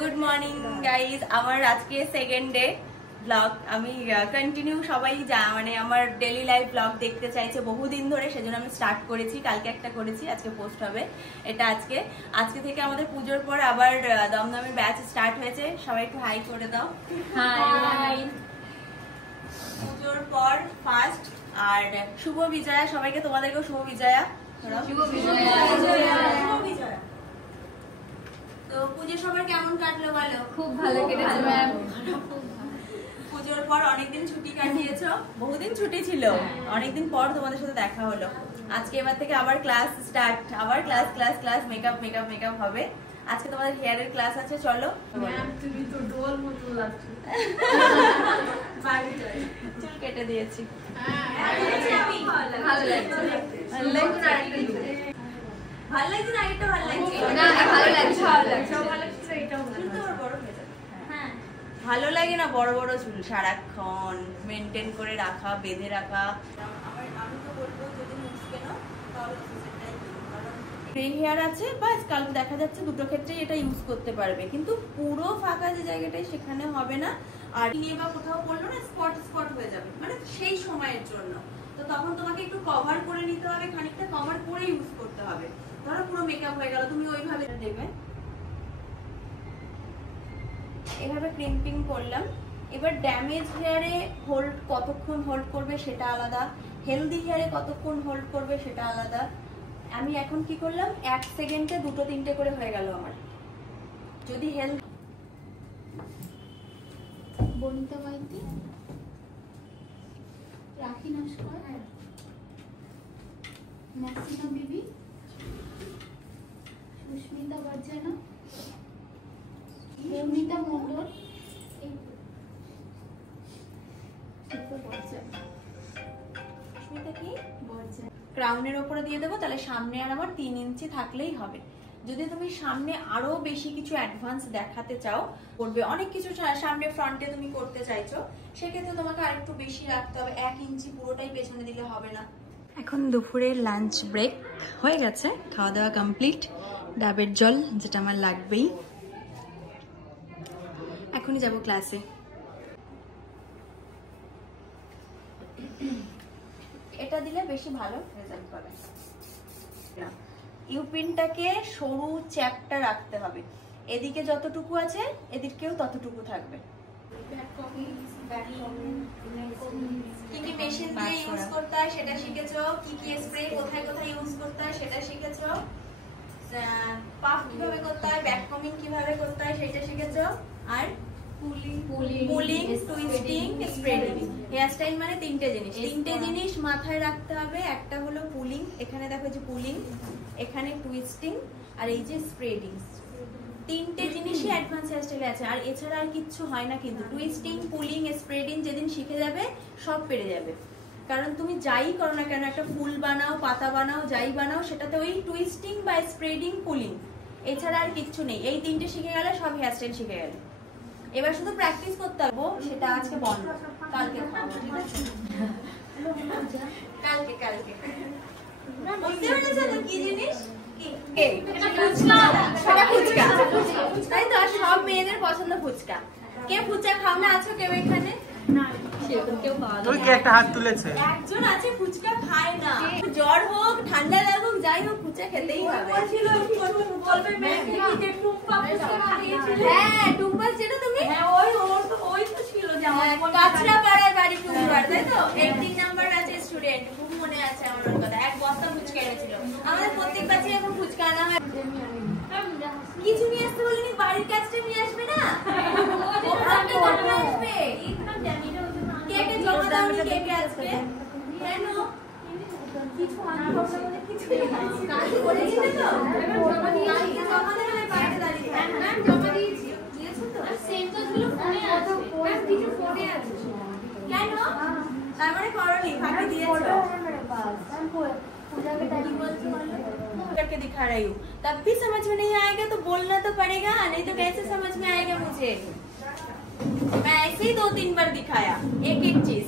Good morning guys, আমার আজকে second day blog. আমি কন্টিনিউ সবাই মানে আমার ডেলি লাইফ ব্লগ দেখতে চাইছে বহুদিন ধরে, সেজন্য আমি স্টার্ট করেছি। কালকে একটা করেছি, আজকে পোস্ট হবে। এটা আজকে থেকে আমাদের পুজোর পর আবার দমদমের ব্যাচ স্টার্ট হয়েছে। সবাই একটু হাই করে দাও। হাই। পুজোর পর ফার্স্ট আর শুভ বিজয়া, সবাইকে তোমাদেরকেও শুভ বিজয়া। তো পুজো সবার কেমন কাটলো বলো? খুব ভালো কেটেছে ম্যাম। পুজোর পর অনেকদিন ছুটি কাটিয়েছো, বহুদিন ছুটি ছিল, অনেকদিন পর তোমাদের সাথে দেখা হলো। আজকে এবার থেকে আবার ক্লাস স্টার্ট, আবার ক্লাস মেকআপ হবে। আজকে তোমাদের হেয়ারের ক্লাস আছে, চলো। ম্যাম তুমি তো ডোল মতো লাগছো। চুল কেটে দিয়েছি। ভালো লাগছে না? এটা ভালো লাগছে না? ভালো লাগছে। ভালো লাগে না বড় বড় চুল সারাক্ষণ মেনটেন করে রাখা, বেঁধে রাখা। আমি তো বলবো যদি মুখ কেন তাহলে গ্রে হেয়ার আছে বা স্কাল্প দেখা যাচ্ছে, দুটো ক্ষেত্রেই এটা ইউজ করতে পারবে, কিন্তু পুরো ফাঁকা যে জায়গাটাই সেখানে হবে না। আর নিয়ে বা কোথাও পড়লো না স্পট হয়ে যাবে, মানে সেই সময়ের জন্য। তো তখন তোমাকে একটু কভার করে নিতে হবে, খানিকটা কভার করে ইউজ করতে হবে। ধরো পুরো মেকআপ হয়ে গেল, তুমি ওইভাবে দেবে। এভাবে ক্রিম্পিং করলাম। এবার ড্যামেজ হেয়ারে কতক্ষণ হোল্ড করবে সেটা আলাদা, হেলদি হেয়ারে কতক্ষণ হোল্ড করবে সেটা আলাদা। আমি এখন কি করলাম, 1 সেকেন্ডে 2-3টে করে হয়ে গেল আমার। যদি হেলথ বনিতা মাইতি, রাখি নস্কর, নাসিমা বিবি, সুস্মিতা বার্জানা, মৌমিতা মন্ডল, ক্রাউনের ওপরে দিয়ে দেবো, তাহলে সামনে আর আমার 3 ইঞ্চি থাকলেই হবে। যদি তুমি সামনে আরো বেশি কিছু অ্যাডভান্স দেখাতে চাও, করবে অনেক কিছু সামনে ফ্রন্টে তুমি করতে চাইছো, সেক্ষেত্রে তোমাকে আরেকটু বেশি রাখতে হবে। 1 ইঞ্চি পুরোটাই পেছনে দিলে হবে না। এখন দুপুরের লাঞ্চ ব্রেক হয়ে গেছে, খাওয়া দাওয়া কমপ্লিট। ডাবের জল যেটা আমার লাগবেই। এখনই যাব ক্লাসে। এটা দিলে বেশি ভালো রেজাল্ট পাবে। ইউপিনটাকে সরু চ্যাপটা রাখতে হবে, এদিকে যতটুকু আছে এদিকেও ততটুকু থাকবে। কি কি মেশিন দিয়ে ইউজ করতে হয় সেটা শিখেছো, কি কি স্প্রে কোথায় কোথায় ইউজ করতে হয় সেটা শিখেছো, পাফ কিভাবে করতে হয়, ব্যাক কমিং কিভাবে করতে হয় সেটা শিখেছো, আর pulling, twisting, spreading. Hair style মানে 3টে জিনিস মাথায় রাখতে হবে। একটা হলো পুলিং, এখানে দেখো যে পুলিং, এখানে টুইস্টিং, আর এই যে স্প্রেডিং। 3টে জিনিসই অ্যাডভান্স হেয়ার স্টাইলে আছে, আর এছাড়া আর কিচ্ছু হয় না। কিন্তু টুইস্টিং, পুলিং, স্প্রেডিং যেদিন শিখে যাবে সব পেরে যাবে। কারণ তুমি যাই করো না কেন, একটা ফুল বানাও, পাতা বানাও, যাই বানাও, সেটাতে ওই টুইস্টিং বা স্প্রেডিং, পুলিং, এছাড়া আর কিচ্ছু নেই। এই 3টে শিখে গেলে সব হেয়ার স্টাইল শিখে গেলে। এবার শুধু প্র্যাকটিস করতে হবে, সেটা আজকে বন্ধ, কালকে খাবো, ঠিক আছে? কালকে বুঝতে পেরেছো তো কি জিনিস? ফুচকা, তাই তো? সব মেয়েদের পছন্দ ফুচকা। কে ফুচকা খাও না আছো কেউ এখানে? একটা হাত তুলেছে, একজন আছে ফুচকা খায় না। জ্বর হোক, ঠান্ডা লাগুক, যাই হোক, ফুচকা খেতেই হবে। হ্যাঁ, টুম্পাস যেটা তুমি, ওই তো ছিল কাঁচরা পাড়ার বাড়ি টুম্পার, তাই তো? 18 নাম্বার আছে স্টুডেন্ট, খুব মনে আছে আমার ওর কথা। 1 বস্তা ফুচকা এনেছিল। আমাদের প্রত্যেক ব্যাচে এখন ফুচকা আনা হয়। কিছু নিয়ে আসতে বলিনি, বাড়ির কাজটা নিয়ে আসবে না? আসবে কেটে জমা দাও, কেটে আসবে কেন? কিছু কাজ করে দিতে তো জমা দেবে, বাইরে দাঁড়িয়ে জমা দিয়েছি। দিয়েছো তো? সেন্টারগুলো ফোনে আছে, ম্যাম কিছু ফোনে আছে। কেন? তার মানে করনি, ফাঁকি দিয়েছো। करके दिखा रही हूँ, तब भी समझ में नहीं आएगा तो बोलना तो पड़ेगा, नहीं तो कैसे समझ में आएगा मुझे? मैं ऐसे ही 2-3 बार दिखाया एक एक चीज,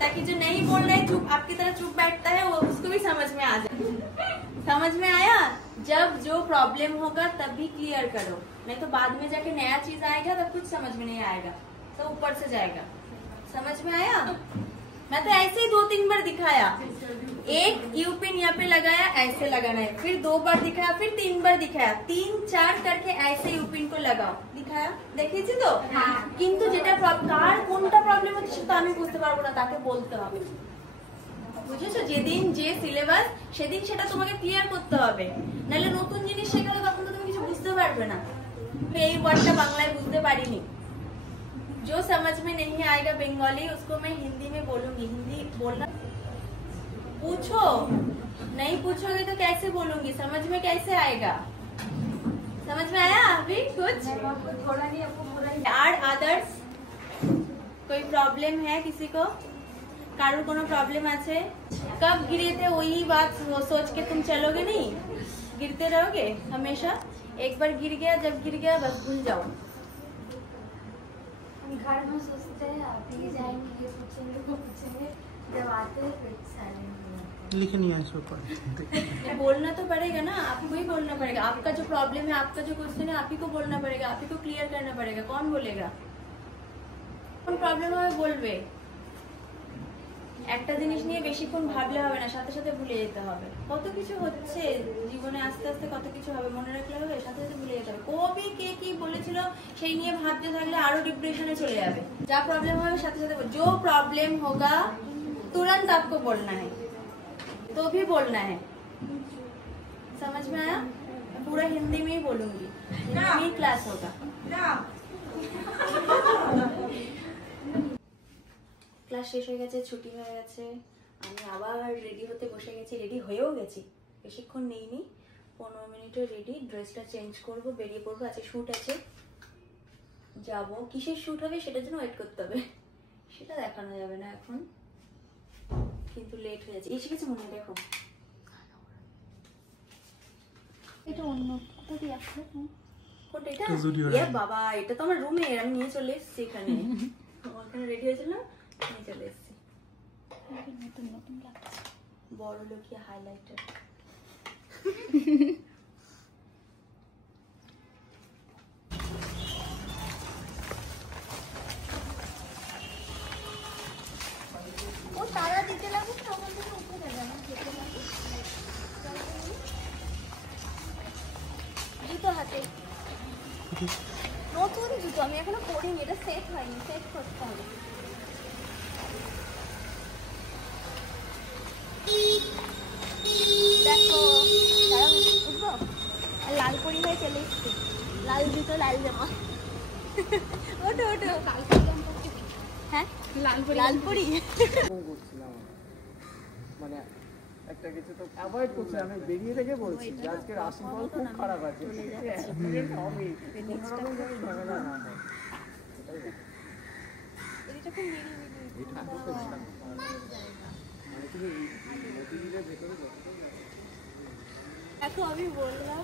ताकि जो नहीं बोल रहे चुप आपकी तरह चुप बैठता है वो उसको भी समझ में आ जाए। समझ में आया? जब जो प्रॉब्लम होगा तभी क्लियर करो, नहीं तो बाद में जाके नया चीज आएगा तब कुछ समझ में नहीं आएगा, तो ऊपर से जाएगा। समझ में आया? मैं तो ऐसे ही 2-3 बार दिखाया, एक यू पिन यहाँ पे लगाया, ऐसे लगाना है, फिर 2 बार दिखाया, फिर 3 बार दिखाया, 3-4 करके ऐसे यू पिन को लगाओ, दिखाया দেখেছি তো। কিন্তু যেটা কার কোনটা প্রবলেম হচ্ছে সেটা আমি বুঝতে পারবো না, তাকে বলতে হবে, বুঝেছো? যেদিন যে সিলেবাস সেদিন সেটা তোমাকে ক্লিয়ার করতে হবে, নাহলে নতুন জিনিস শেখালে তখন তো তুমি কিছু বুঝতে পারবে না। এই ওয়ার্ডটা বাংলায় বুঝতে পারিনি, जो समझ में नहीं आएगा बंगाली उसको मैं हिंदी में बोलूंगी। हिंदी बोलना पूछो, नहीं पूछोगे तो कैसे बोलूंगी, समझ में कैसे आएगा? समझ में आया अभी कुछ? और अदर्स कोई प्रॉब्लम है किसी को? कारो कोनो प्रॉब्लम আছে? कब गिरे थे वही बात सोच के तुम चलोगे नहीं, गिरते रहोगे हमेशा। एक बार गिर गया, जब गिर गया बस भूल जाओ। घर में सोचते हैं अभी जाएंगे, ये पूछेंगे वो पूछेंगे, जब आते हैं फिर साइलेंट लिखे नहीं आए सो पर बोलना तो पड़ेगा ना, आपको ही बोलना पड़ेगा। आपका जो प्रॉब्लम है, आपका जो क्वेश्चन है, आप ही को बोलना पड़ेगा, आप ही को क्लियर करना पड़ेगा। कौन बोलेगा? কোন প্রবলেম হবে বলবে। একটা জিনিস নিয়ে বেশিক্ষণ ভাবলে হবে না, সাথে সাথে ভুলে যেতে হবে। কত কিছু হচ্ছে জীবনে, আস্তে আস্তে কত কিছু হবে, মনে রাখলে হবে, সাথে সাথে ভুলে যেতে হবে। কবে কে কি বলেছিল সেই নিয়ে ভাবতে থাকলে আরো ডিপ্রেশনে চলে যাবে। যা प्रॉब्लम হবে সাথে साथे जो प्रॉब्लम होगा तुरंत आपको बोलना है, तो भी बोलना है। समझ में आया? पूरा हिंदी में ही बोलूंगी, हिंदी में क्लास होगा। ক্লাস শেষ হয়ে গেছে, ছুটি হয়ে গেছে, আমি আবার রেডি হতে বসে গেছি। রেডি হয়েও গেছি, বেশিক্ষণ নেইনি, 15 মিনিটে রেডি। ড্রেসটা চেঞ্জ করব, বেরিয়ে পড়বো। আজকে শ্যুট আছে, যাব। কিসের শ্যুট হবে সেটার জন্য ওয়েট করতে হবে, সেটা দেখানো যাবে না এখন, কিন্তু লেট হয়ে যাচ্ছে। এসে গেছে মনে হয়, দেখো এটা অন্য কোথা দিয়ে আসলো? কোনটা এটা? এ বাবা, এটা তো আমার রুমে, আমি নিয়ে চলে এসেছি এখানে। ওখানে রেডি হয়েছিলাম, নিয়ে চলে এসেছি। নতুন নতুন লাগছে, বড় লোকিয়া হাইলাইটার। ও তারা দিতে লাগে, তখন থেকে উঠে যাবে। আমার যেতে লাগে জুতো হাতে, নতুন জুতো, আমি এখনো পরিনি, এটা সেট হয়নি, সেট করতে হবে। দেখো তারা উঠবো, আর লাল পরি হয়ে চলে এসছি, লাল জুতো লাল জামা। ওটো ওটো, হ্যাঁ লাল পরি। মানে একটা কিছু তো অ্যাভয়েড করছি, আমি বেরিয়ে থেকে বলছি যে আজকে রাশিফল খুব খারাপ আছে, দেখো আমি বললাম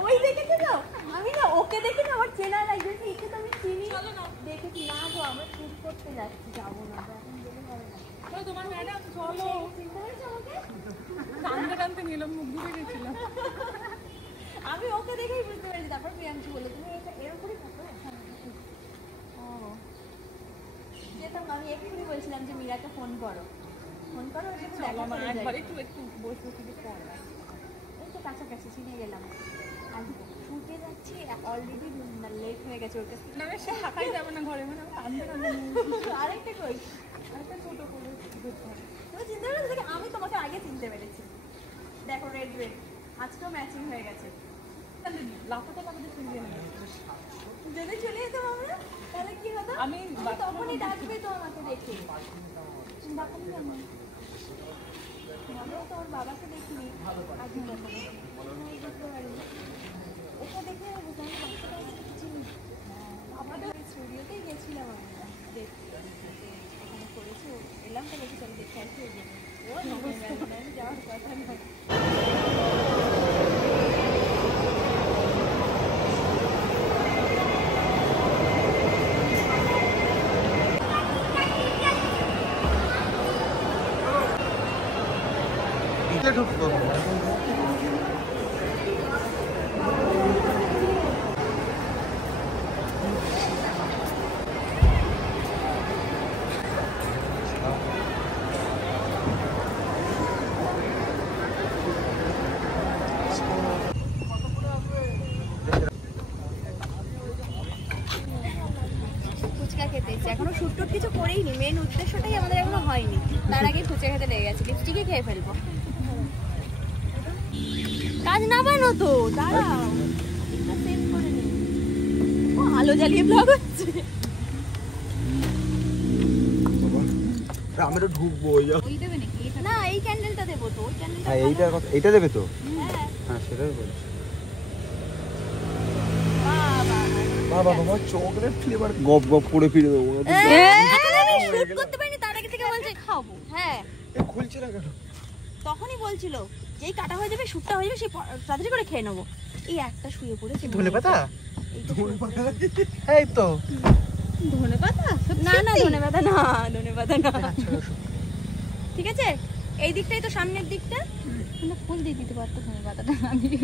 ওই দেখেছি তো, আমি না ওকে দেখে না আমার চেনা লাগবে, একে তো আমি চিনি, দেখেছি না গো, আমরা শুট করতে যাচ্ছি, যাবো না তো এখন গেলে হবে না। তোমার ম্যাডাম চলো, চিনতে পেরেছো আমাকে? টানতে টানতে নিলাম, মুখ ধুয়ে গেছিলাম। আমি ওকে দেখেই বুঝতে পেরেছি, তারপর প্রিয়াংশু বলে তুমি এরকমই থাকো। ও যেতাম, আমি এক্ষুনি বলছিলাম যে মীরাকে ফোন করো, ফোন করো, একটু বসে থেকে ফোন, এই তো কাছাকাছি চিনে গেলাম। আসবো, শুতে যাচ্ছি, অলরেডি লেট হয়ে গেছে। ওর কাছে সে থাকাই যাবে না ঘরে, মানে আরেকটা কই, আরেকটা ছোট করে তুমি চিনতে পেরেছো? আমি তোমাকে আগে চিনতে পেরেছি, দেখো রেড রেড, আজকেও ম্যাচিং হয়ে গেছে। লাফাতে লাফাতে চলে যদি চলে যেতাম আমরা, তাহলে কি হতো? আমি তখনই ডাকবে তো আমাকে দেখে, ডাকবি না ভালো, তো ওর বাবাকে দেখিনি আগে, বুঝতে পারিনি, ওকে দেখে বুঝলাম বাচ্চাটা চিনি। আমাদের স্টুডিওতেই গেছিলাম আমরা দেখতে, ওখানে করেছি, এলাম তো দেখি চলো দেখে আসি, ও যাওয়ার কথা নয়। ঢুকবো। ফুচকা খেতে এসেছি, এখনো শুট টুট কিছু করেইনি, মেন উদ্দেশ্যটাই আমাদের এখনো হয়নি, তার আগে ফুচকা খেতে লেগে গেছে, লিপস্টিকই খেয়ে ফেলবো। কাজ না বানো তো, দাঁড়াও সেভ করে নিই। ও আলো জ্বালিয়ে ব্লগ হচ্ছে। আমরা তো ঢুকবো। ওই দেবে নাকি? না এই ক্যান্ডেলটা দেবো তো, ওই ক্যান্ডেলটা। হ্যাঁ এইটার কথা, এইটা দেবে তো? হ্যাঁ হ্যাঁ সেটাই বলছি। বাবা বাবা চকলেট ফ্লেভার গপ গপ করে ফিরে দেবো। শুট করতে পারিনি, তার আগে থেকে বলছে খাবো। হ্যাঁ খুলছে না কেন? তখনই বলছিল যেই কাটা হয়ে যাবে, শুটটা হয়ে যাবে, সেই তাড়াতাড়ি করে খেয়ে নেবো। এই একটা শুয়ে পড়েছে। ধনেপাতা? এই তো ধনেপাতা? না না ধনেপাতা না, ধনেপাতা না। ঠিক আছে, এই দিকটাই তো, সামনের দিকটা ফুল দিয়ে দিতে পারতো তুমি পাতাটা না দিয়ে।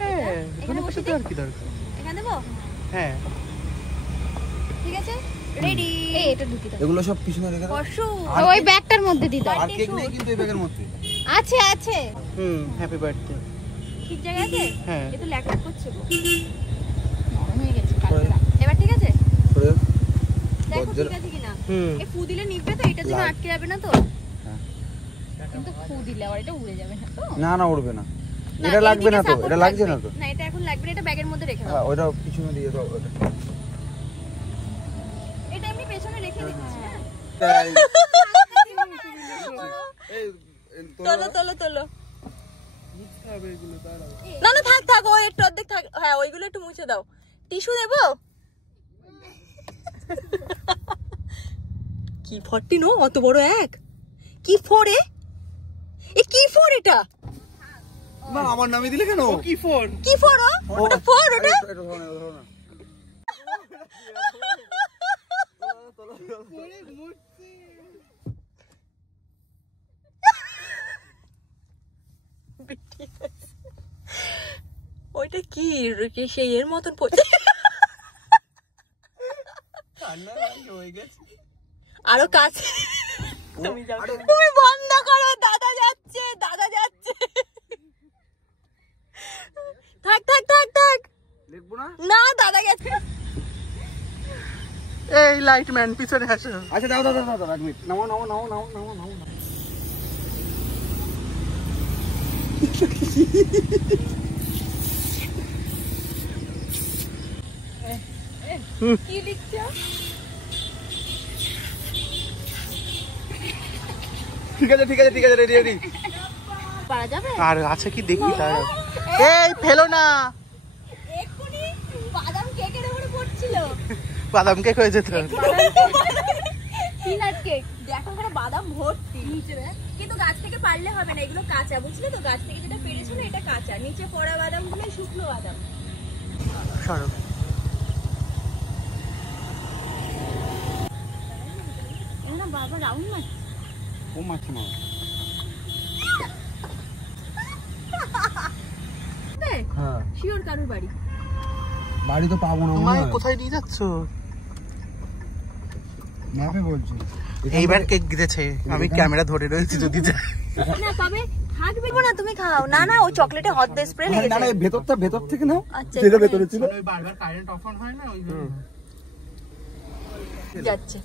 হ্যাঁ এখানে বসে ধনেপাতা আর কি দরকার? এখানে দেবো। হ্যাঁ ঠিক আছে, রেডি। এই এটা ঢুকি দাও। এগুলো সব পিছনে রেখে দাও। পরশু ওই ব্যাগটার মধ্যে দি দাও। আর কেক নেই কিন্তু এই ব্যাগের মধ্যে। আছে আছে। Happy birthday. ঠিক জায়গায় আছে। হ্যাঁ। এ তো ল্যাকড়া করছে গো। নরম হয়ে গেছে কাটটা। এবার ঠিক আছে, সরে দেখো ঠিক আছে কিনা। এই ফু দিলে নিভবে তো, এটার জন্য আটকে যাবে না তো? কিন্তু ফু দিলে আবার এটা উড়ে যাবে না তো? না না উড়বে না। এটা লাগবে না তো? এটা লাগছে না তো? না এটা এখন লাগবে না, এটা ব্যাগের মধ্যে রেখে দাও। হ্যাঁ ওটা পিছনে দিয়ে দাও। এটা এমনি পেছনে রেখে দিচ্ছি। এই তোলো তোলো তোলো। না না থাক থাক, ওই একটু অর্ধেক থাক। হ্যাঁ ওইগুলো একটু মুছে দাও। টিস্যু দেবো? কি 40 নো, অত বড় এক? কি ফোর এ? কি ফোর এটা? না আমার নামে দিলে কেন? কি ফোন? কি ফোর? ওটা ফোর ওটা? এটা ধরো না, ধরো না। ওইটা কি সেই এর মতন পড়ছে। আরো কাছে তুমি যাও, তুমি বন্ধ করো, দাদা যাচ্ছে, দাদা যাচ্ছে। থাক থাক থাক থাক, লিখবো না? না দাদা গেছে। এই লাইটম্যান পিছনে আসো। আচ্ছা দাও দাও দাও দাও, এক মিনিট। নাও নাও নাও নাও নাও নাও। কি লিখছো? ঠিক আছে ঠিক আছে ঠিক আছে, রেডি রেডি। পারা যাবে? আর আছে কি দেখি তার। এই ফেলো না। এক্ষুনি বাদাম কেকের উপরে পড়ছিল। বাদাম কেক হয়ে যেত। পিনাট কেক দেখো, ওখানে বাদাম ভর্তি নিচে, কিন্তু গাছ থেকে পারলে হবে না, এগুলো কাঁচা, বুঝলে তো? গাছ থেকে যেটা পেরেছো না এটা কাঁচা, নিচে পড়া বাদাম গুলো শুকনো বাদাম। সরো। এখানে বারবার রাউন্ড মারছে। ও মাছ না। হ্যাঁ শিওর কারুর বাড়ি। বাড়ি তো পাবো না। তোমায় কোথায় নিয়ে যাচ্ছ? ম্যাপে বলছি। এইবার কেক দিতেছে, আমি ক্যামেরা ধরে রয়েছি যদি যায়। না পাবে, থাকবে না, তুমি খাও। না না ওই চকলেটে হট বেস স্প্রে লেগেছে। না না ভেতরটা ভেতর থেকে নাও, আচ্ছা যেটা ভেতরে ছিল। ওই বারবার কারেন্ট অফ অন হয় না, ওই যাচ্ছে।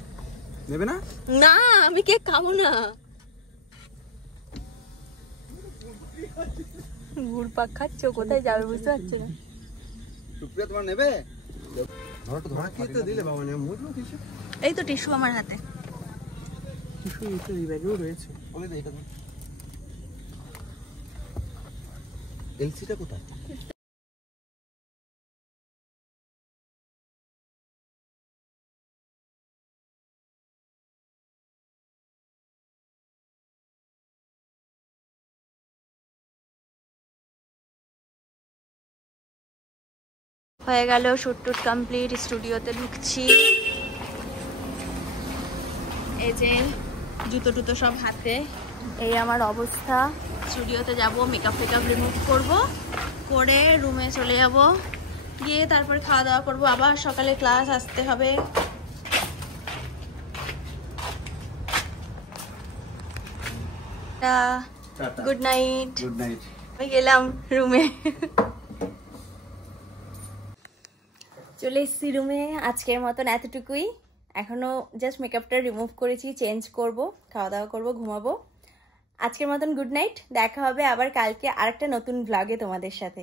নেবে না? না আমি কেক খাবো না। গুড়পাক খাচ্ছো, কোথায় যাবে বুঝতে পারছো না। সুপ্রিয়া তোমার নেবে? ধরো তো, ধরো কি তো দিলে বাবা, নেবে মুজলো কিছু। এই তো টিস্যু আমার হাতে। কিছু এই ব্যাগেও রয়েছে। বলে দে এটা। এলসিটা কোথায়? হয়ে গেল শুট টুট কমপ্লিট, স্টুডিওতে ঢুকছি। এই যে জুতো টুতো সব হাতে, এই আমার অবস্থা। স্টুডিওতে যাব, মেকআপ ফেকআপ রিমুভ করব, করে রুমে চলে যাব, গিয়ে তারপর খাওয়া দাওয়া করব, আবার সকালে ক্লাস আসতে হবে। Good night. Good night. আমি গেলাম রুমে। চলে এসেছি রুমে, আজকের মতন এতটুকুই। এখনো জাস্ট মেকআপটা রিমুভ করেছি, চেঞ্জ করব, খাওয়া দাওয়া করব, ঘুমাবো। আজকের মতন গুড নাইট। দেখা হবে আবার কালকে আরেকটা নতুন ভ্লগে তোমাদের সাথে।